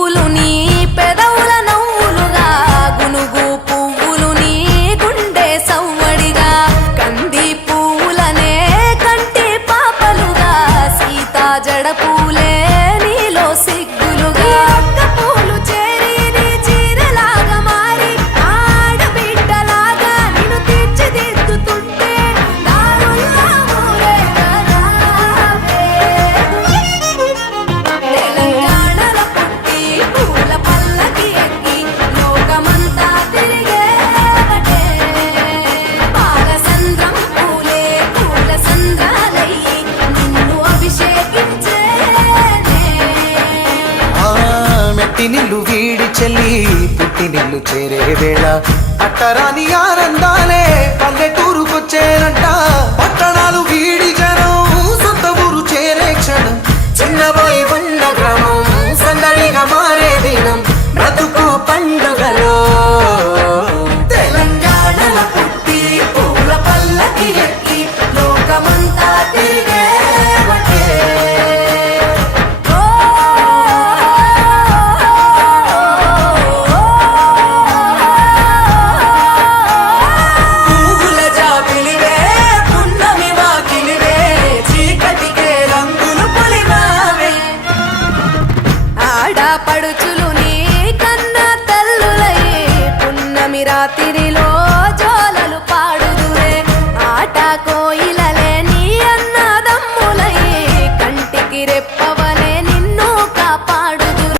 పువ్వులు నీ పెదవుల నవ్వులుగా గునుగు పువ్వులు నీ గుండె సవ్వడిగా కంది పువ్వులనే కంటి పాపలుగా సీతా జడ పూలే నీలో సిగ్గులుగా ఒక్క పూలు చేరి నీ చీరలాగా మారి ఆడబిడ్డలాగా నిన్ను తీర్చిదిద్దుతుంటే దారుల్లా ఊరేగరావే. తెలంగాణల పుట్టి పూల పల్లకి ఎక్కి లోకమంతా తిరిగేవటే పాలసంద్రం పూలే పూల సంద్రాలయ్యి నిన్ను అభిషేకించేనే. మెట్టి నిల్లు వీడి చెల్లి పుట్టి నిల్లు చేరే వేళ అట్టరాని ఆనందాలే పల్లెటూరుకొచ్చేనంట పట్టణాలు వీడి జనం సొంత ఊరు చేరే క్షణం చిన్నబోయి ఉన్న గ్రామం సందడిగా మారే దినం బ్రతుకు పండుగలో తెలంగాణల పుట్టి పూల పల్లకి ఎక్కి లోకమంతా తిరిగేవటే. ఓ పువ్వుల జాబిలివే పున్నమి వాకిలివే చీకటికే రంగులు పొలిమావే ఆడపడుచులు నీ కన్న తల్లులయ్యే పున్నమి రాత్రిలో జోలలు పాడుదురే ఆట కోయి